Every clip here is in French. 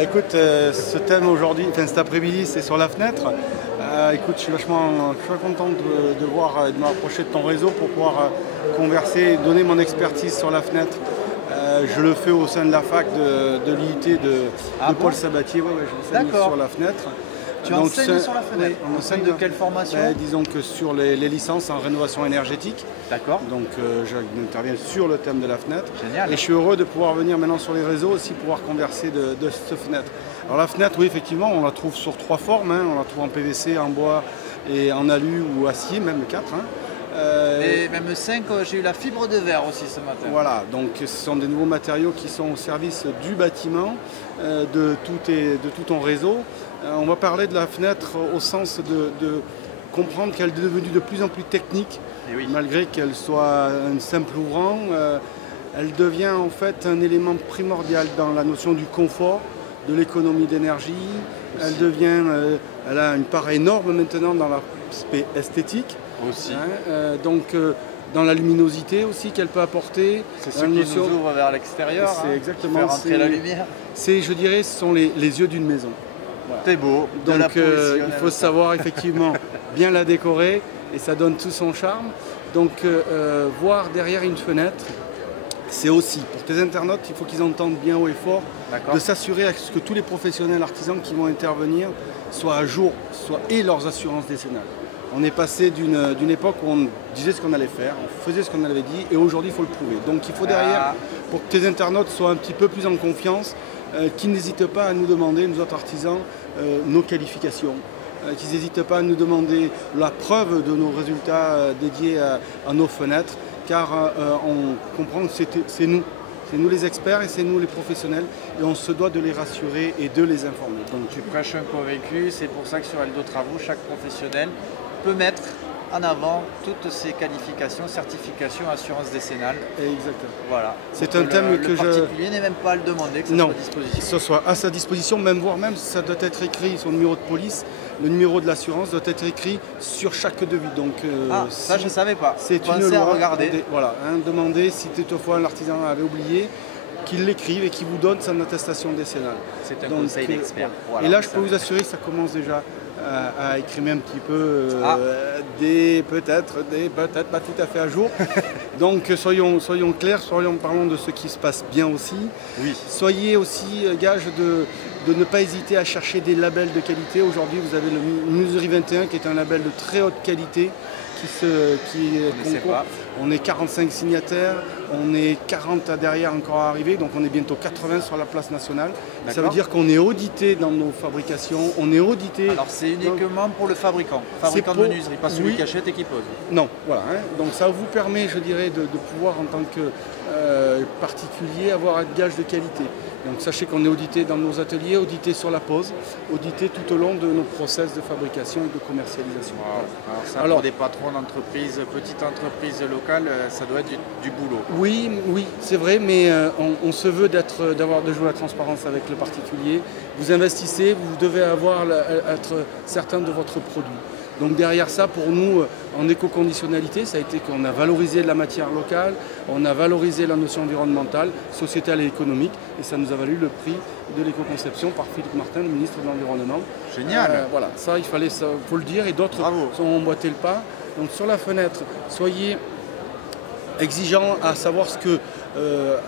Bah écoute, ce thème aujourd'hui, enfin cet après-midi, c'est sur la fenêtre. Écoute, je suis vachement content de voir et de m'approcher de ton réseau pour pouvoir converser et donner mon expertise sur la fenêtre. Je le fais au sein de la fac de l'IUT de Paul Sabatier, ouais, je l'enseigne sur la fenêtre. Tu enseignes sur la fenêtre? On enseigne de quelle formation? Disons que sur les licences en rénovation énergétique. D'accord. Donc j'interviens sur le thème de la fenêtre. Génial. Et je suis heureux de pouvoir venir maintenant sur les réseaux aussi, pouvoir converser de cette fenêtre. Alors la fenêtre, oui, effectivement, on la trouve sur 3 formes. On la trouve en PVC, en bois et en alu ou acier, même 4. Et même 5, j'ai eu la fibre de verre aussi ce matin. Voilà, donc ce sont des nouveaux matériaux qui sont au service du bâtiment, de tout ton réseau. On va parler de la fenêtre au sens de comprendre qu'elle est devenue de plus en plus technique, oui. Malgré qu'elle soit un simple ouvrant. Elle devient en fait un élément primordial dans la notion du confort, de l'économie d'énergie. Elle a une part énorme maintenant dans l'aspect esthétique. Aussi. Dans la luminosité aussi qu'elle peut apporter. C'est ce qui nous ouvre vers l'extérieur, c'est exactement, fait rentrer la lumière. Je dirais, ce sont les yeux d'une maison. Voilà. C'est beau. Donc il faut savoir effectivement bien la décorer et ça donne tout son charme. Donc voir derrière une fenêtre, c'est aussi, pour tes internautes, il faut qu'ils entendent bien haut et fort, de s'assurer à ce que tous les professionnels artisans qui vont intervenir soient à jour, aient leurs assurances décennales. On est passé d'une époque où on disait ce qu'on allait faire, on faisait ce qu'on avait dit, et aujourd'hui il faut le prouver. Donc il faut derrière, pour que tes internautes soient un petit peu plus en confiance, qu'ils n'hésitent pas à nous demander, nous autres artisans, nos qualifications, qu'ils n'hésitent pas à nous demander la preuve de nos résultats dédiés à nos fenêtres, car on comprend que c'est nous. C'est nous les experts et c'est nous les professionnels et on se doit de les rassurer et de les informer. Donc tu prêches un convaincu, c'est pour ça que sur Eldo Travaux, chaque professionnel peut mettre en avant toutes ses qualifications, certifications, assurances décennales. Exactement. Voilà. C'est un thème que le particulier n'est même pas à le demander, que ça soit à disposition. Que ce soit à sa disposition, voire même ça doit être écrit, son numéro de police, le numéro de l'assurance doit être écrit sur chaque devis. Donc, ça je ne savais pas. C'est une loi. À regarder. Voilà, demandez si toutefois l'artisan avait oublié, qu'il l'écrive et qu'il vous donne son attestation décennale. C'est un conseil d'expert. Voilà, et là, je peux vous assurer que ça commence déjà à écrimer un petit peu peut-être pas tout à fait à jour. Donc soyons clairs, parlons de ce qui se passe bien aussi. Oui. Soyez aussi gage de ne pas hésiter à chercher des labels de qualité. Aujourd'hui, vous avez le Muserie 21 qui est un label de très haute qualité on est 45 signataires, on est 40 derrière encore à arriver, donc on est bientôt 80 sur la place nationale. Ça veut dire qu'on est audité dans nos fabrications, on est audité... Alors c'est uniquement pour le fabricant de menuiserie, pas celui qui achète et qui pose. Non, voilà. Donc ça vous permet, je dirais, de pouvoir en tant que particulier avoir un gage de qualité. Donc sachez qu'on est audité dans nos ateliers, audité sur la pose, audité tout au long de nos process de fabrication et de commercialisation. Wow. Alors pour des patrons d'entreprises, petites entreprises locales, ça doit être du boulot. Oui, c'est vrai, mais on se veut de jouer la transparence avec le particulier. Vous investissez, vous devez être certain de votre produit. Donc derrière ça, pour nous, en éco-conditionnalité, ça a été qu'on a valorisé de la matière locale, on a valorisé la notion environnementale, sociétale et économique, et ça nous a valu le prix de l'éco-conception par Philippe Martin, le ministre de l'Environnement. Génial. Voilà, ça, faut le dire, et d'autres ont emboîté le pas. Donc sur la fenêtre, soyez exigeants à savoir ce que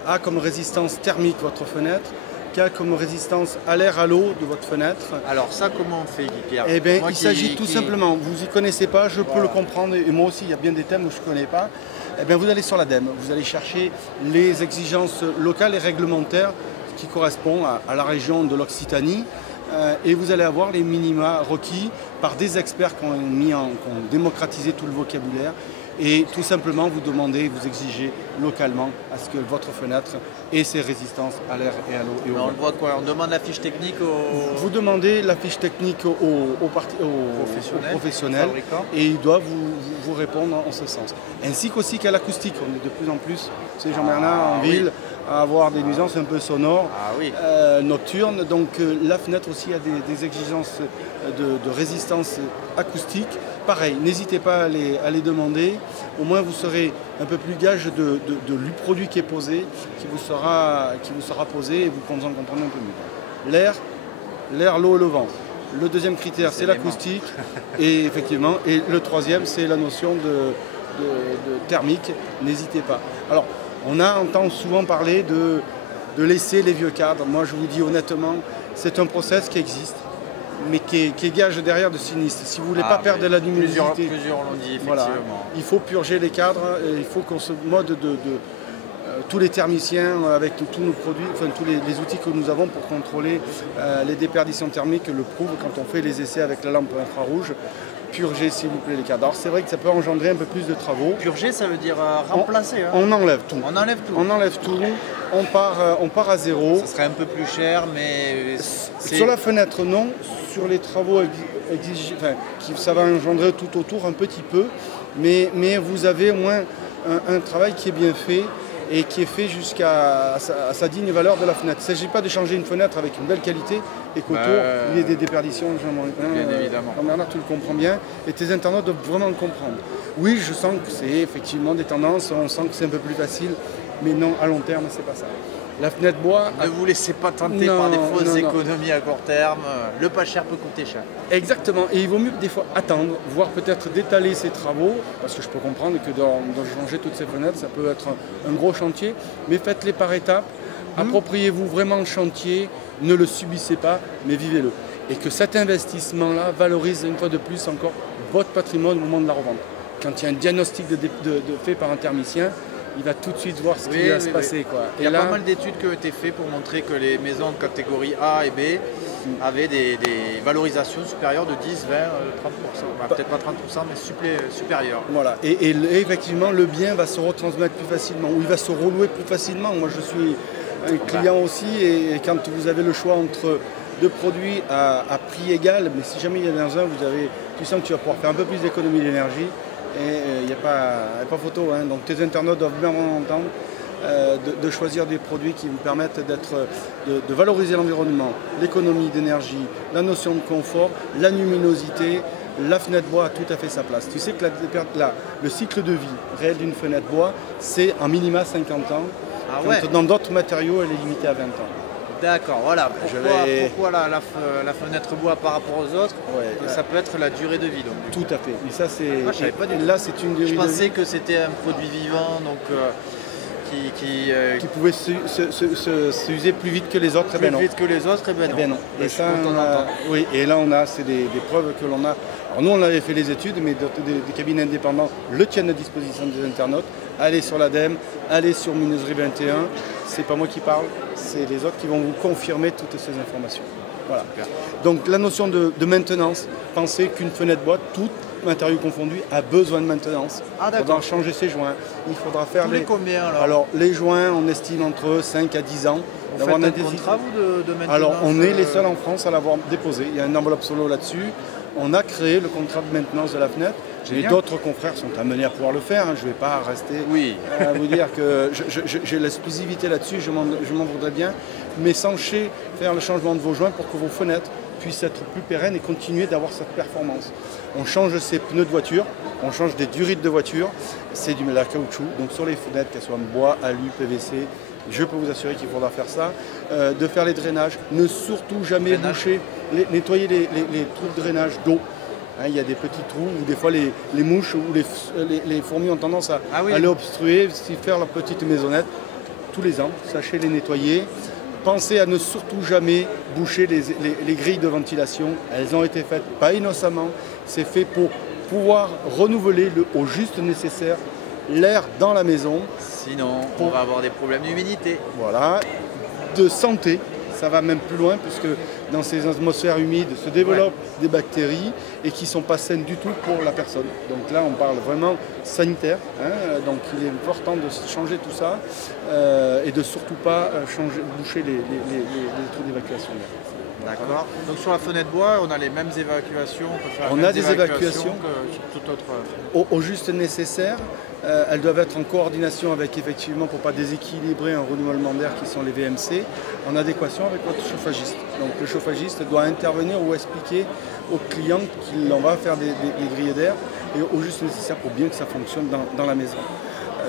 a comme résistance thermique votre fenêtre, qu'a comme résistance à l'air, à l'eau de votre fenêtre. Alors ça, comment on fait, Guy Pierre? Eh bien, il s'agit tout simplement, vous n'y connaissez pas, je peux le comprendre, et moi aussi, il y a bien des thèmes où je ne connais pas. Eh bien, vous allez sur l'ADEME, vous allez chercher les exigences locales et réglementaires qui correspondent à la région de l'Occitanie, et vous allez avoir les minima requis par des experts qui ont démocratisé tout le vocabulaire. Et tout simplement, vous demandez, vous exigez localement à ce que votre fenêtre ait ses résistances à l'air et à l'eau. On le voit quoi? On demande la fiche technique Vous demandez la fiche technique aux professionnels et ils doivent vous répondre en ce sens. Ainsi qu'aussi qu'à l'acoustique. On est de plus en plus, c'est Jean-Bernard, en ville, à avoir des nuisances un peu sonores, nocturnes. Donc la fenêtre aussi a des exigences de résistance acoustique. Pareil, n'hésitez pas à les demander, au moins vous serez un peu plus gage du produit qui est posé, qui vous sera posé et vous en comprendre un peu mieux. l'air, l'eau et le vent. Le deuxième critère, c'est l'acoustique. Et effectivement, et le troisième, c'est la notion de thermique. N'hésitez pas. Alors, on entend souvent parler de laisser les vieux cadres. Moi, je vous dis honnêtement, c'est un process qui existe, mais qui est gage derrière de sinistre. Si vous ne voulez pas perdre de la luminosité, plusieurs l'ont dit, effectivement. Voilà, il faut purger les cadres, et il faut qu'on se mode tous les thermiciens avec tous nos produits, enfin tous les outils que nous avons pour contrôler les déperditions thermiques le prouvent quand on fait les essais avec la lampe infrarouge. Purger s'il vous plaît les cadres. Alors c'est vrai que ça peut engendrer un peu plus de travaux. Purger, ça veut dire remplacer. On enlève tout. On enlève tout. On enlève tout. On part à zéro. Ça serait un peu plus cher, mais... Sur la fenêtre, non. Sur les travaux exigés, ça va engendrer tout autour un petit peu. Mais vous avez au moins un travail qui est bien fait et qui est fait jusqu'à sa digne valeur de la fenêtre. Il ne s'agit pas de changer une fenêtre avec une belle qualité et qu'autour il y ait des déperditions. Bien évidemment. Bernard, tu le comprends bien et tes internautes doivent vraiment le comprendre. Oui, je sens que c'est effectivement des tendances, on sent que c'est un peu plus facile, mais non, à long terme, c'est pas ça. La fenêtre bois... Ne vous laissez pas tenter par des fausses économies à court terme. Le pas cher peut coûter cher. Exactement. Et il vaut mieux des fois attendre, voire peut-être d'étaler ces travaux, parce que je peux comprendre que de changer toutes ces fenêtres, ça peut être un gros chantier, mais faites-les par étapes. Appropriez-vous vraiment le chantier, ne le subissez pas, mais vivez-le. Et que cet investissement-là valorise une fois de plus encore votre patrimoine au moment de la revente. Quand il y a un diagnostic fait par un thermicien, il va tout de suite voir ce qui va se passer. Quoi. Il y a pas mal d'études qui ont été faites pour montrer que les maisons de catégorie A et B avaient des valorisations supérieures de 10, 20, 30%. Peut-être pas 30%, mais supérieures. Voilà. Et effectivement, le bien va se retransmettre plus facilement, ou il va se relouer plus facilement. Moi, je suis un client aussi, et quand vous avez le choix entre deux produits à prix égal, mais si jamais il y en a dans un, tu sens que tu vas pouvoir faire un peu plus d'économie d'énergie. Et il n'y a pas photo, hein. Donc tes internautes doivent bien entendre de choisir des produits qui vous permettent de valoriser l'environnement, l'économie d'énergie, la notion de confort, la luminosité. La fenêtre bois a tout à fait sa place. Tu sais que le cycle de vie réel d'une fenêtre bois, c'est en minima 50 ans. Dans d'autres matériaux, elle est limitée à 20 ans. D'accord, voilà. Pourquoi la fenêtre bois par rapport aux autres, ça peut être la durée de vie. Donc. Tout à fait. Et ça, je savais pas du tout. Là, c'est une durée de vie. Je pensais que c'était un produit vivant, donc qui pouvait s'user plus vite que les autres. Plus vite que les autres, non. Et ça, et là, c'est des preuves que l'on a. Alors nous, on avait fait les études, mais des cabinets indépendants le tiennent à disposition des internautes. Allez sur l'ADEME, allez sur Menuiserie 21. C'est pas moi qui parle, c'est les autres qui vont vous confirmer toutes ces informations. Voilà. Donc la notion de maintenance, pensez qu'une fenêtre bois, tout matériau confondu, a besoin de maintenance. Il faudra changer ses joints, il faudra faire combien alors les joints, on estime entre 5 à 10 ans. Vous faites un contrat, vous, de maintenance? Alors on est les seuls en France à l'avoir déposé, il y a une enveloppe solo là-dessus. On a créé le contrat de maintenance de la fenêtre. Et d'autres confrères sont amenés à pouvoir le faire. Je ne vais pas rester à vous dire que j'ai l'exclusivité là-dessus, je m'en voudrais bien. Mais sachez faire le changement de vos joints pour que vos fenêtres puissent être plus pérennes et continuer d'avoir cette performance. On change ses pneus de voiture, on change des durites de voiture, c'est du caoutchouc. Donc sur les fenêtres, qu'elles soient en bois, alu, PVC, je peux vous assurer qu'il faudra faire ça. De faire les drainages, ne surtout jamais boucher, nettoyer les trous de drainage d'eau. Il y a des petits trous où des fois les mouches ou les fourmis ont tendance à aller obstruer, faire leur petite maisonnette. Tous les ans, sachez les nettoyer. Pensez à ne surtout jamais boucher les grilles de ventilation. Elles ont été faites pas innocemment. C'est fait pour pouvoir renouveler au juste nécessaire l'air dans la maison. Sinon, on va avoir des problèmes d'humidité. Voilà, de santé. Ça va même plus loin puisque dans ces atmosphères humides se développent des bactéries et qui ne sont pas saines du tout pour la personne. Donc là, on parle vraiment sanitaire. Donc il est important de changer tout ça et de surtout pas boucher les trous d'évacuation. D'accord. Donc sur la fenêtre bois, on a les mêmes évacuations. On a des évacuations que sur toute autre. Au juste nécessaire. Elles doivent être en coordination avec, effectivement, pour ne pas déséquilibrer un renouvellement d'air qui sont les VMC, en adéquation avec votre chauffagiste. Donc le chauffagiste doit intervenir ou expliquer au client qu'il en va faire des grilles d'air et au juste nécessaire pour bien que ça fonctionne dans la maison.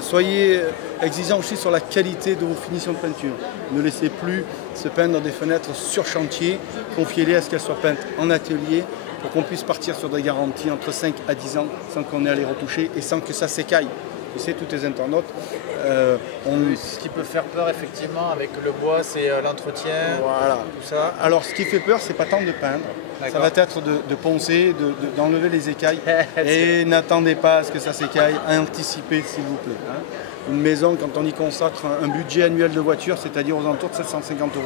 Soyez exigeants aussi sur la qualité de vos finitions de peinture. Ne laissez plus se peindre des fenêtres sur chantier. Confiez-les à ce qu'elles soient peintes en atelier pour qu'on puisse partir sur des garanties entre 5 à 10 ans sans qu'on ait à les retoucher et sans que ça s'écaille. Tu sais, tous les internautes. Ce qui peut faire peur effectivement avec le bois, c'est l'entretien, voilà. Tout ça. Alors ce qui fait peur, c'est pas tant de peindre, ça va être de poncer, d'enlever les écailles. Et n'attendez pas à ce que ça s'écaille, anticipez s'il vous plaît. Hein. Une maison, quand on y consacre un budget annuel de voiture, c'est-à-dire aux alentours de 750 €,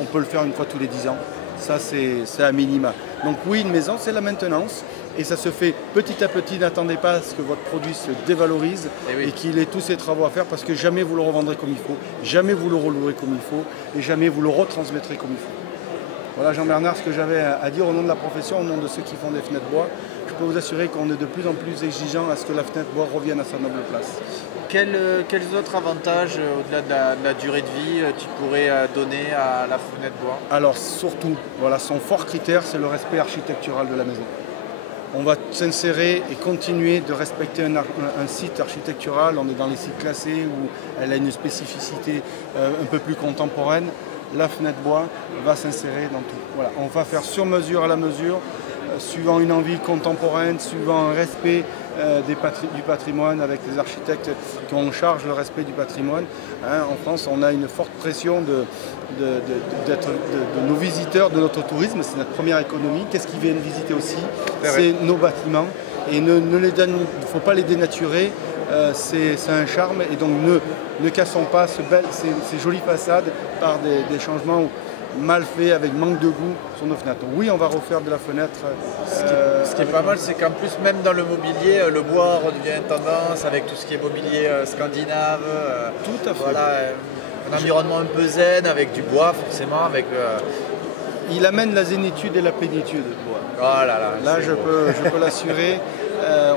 on peut le faire une fois tous les 10 ans. Ça, c'est à minima. Donc oui, une maison, c'est la maintenance. Et ça se fait petit à petit. N'attendez pas à ce que votre produit se dévalorise et qu'il ait tous ses travaux à faire parce que jamais vous le revendrez comme il faut, jamais vous le relouerez comme il faut et jamais vous le retransmettrez comme il faut. Voilà Jean-Bernard, ce que j'avais à dire au nom de la profession, au nom de ceux qui font des fenêtres bois. Je peux vous assurer qu'on est de plus en plus exigeant à ce que la fenêtre bois revienne à sa noble place. Quels autres avantages, au-delà de la durée de vie, tu pourrais donner à la fenêtre bois? Alors surtout, voilà, son fort critère, c'est le respect architectural de la maison. On va s'insérer et continuer de respecter un site architectural. On est dans les sites classés où elle a une spécificité un peu plus contemporaine. La fenêtre bois va s'insérer dans tout. Voilà. On va faire sur mesure à la mesure, suivant une envie contemporaine, suivant un respect du patrimoine avec les architectes qui ont en charge le respect du patrimoine. Hein, en France, on a une forte pression de nos visiteurs, de notre tourisme. C'est notre première économie. Qu'est-ce qu'ils viennent visiter aussi? C'est nos bâtiments. Et il ne faut pas les dénaturer. C'est un charme. Et donc ne cassons pas ces jolies façades par des changements mal fait, avec manque de goût sur nos fenêtres. Oui, on va refaire de la fenêtre. Ce qui est pas mal, c'est qu'en plus, même dans le mobilier, le bois redevient tendance avec tout ce qui est mobilier scandinave. Tout à fait. Voilà, un environnement un peu zen avec du bois, forcément. Il amène la zénitude et la plénitude, le bois. Oh là là, là je peux l'assurer.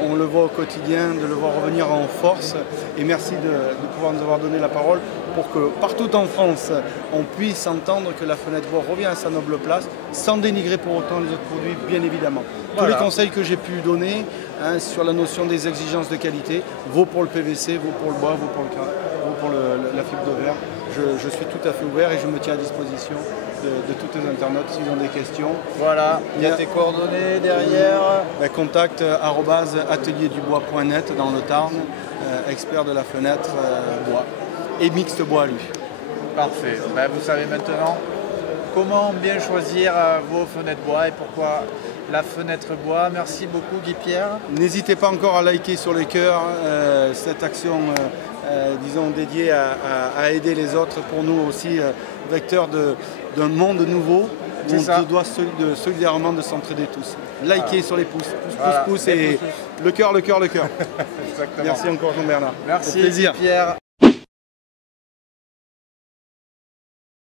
On le voit au quotidien, de le voir revenir en force. Et merci de pouvoir nous avoir donné la parole pour que partout en France, on puisse entendre que la fenêtre bois revient à sa noble place, sans dénigrer pour autant les autres produits, bien évidemment. Voilà. Tous les conseils que j'ai pu donner sur la notion des exigences de qualité vaut pour le PVC, vaut pour le bois, vaut pour la fibre de verre. Je suis tout à fait ouvert et je me tiens à disposition de tous les internautes s'ils ont des questions. Voilà, il y a tes coordonnées derrière. Contact @atelierdubois.net dans le Tarn, expert de la fenêtre bois et mixte bois lui. Parfait, vous savez maintenant comment bien choisir vos fenêtres bois et pourquoi la fenêtre bois. Merci beaucoup Guy-Pierre. N'hésitez pas encore à liker sur les cœurs cette action disons dédiée à aider les autres, pour nous aussi vecteur d'un monde nouveau où on doit solidairement de s'entraider tous. Likez sur les pouces, pouce et le cœur. Exactement. Merci encore Jean-Bernard. Merci Guy-Pierre.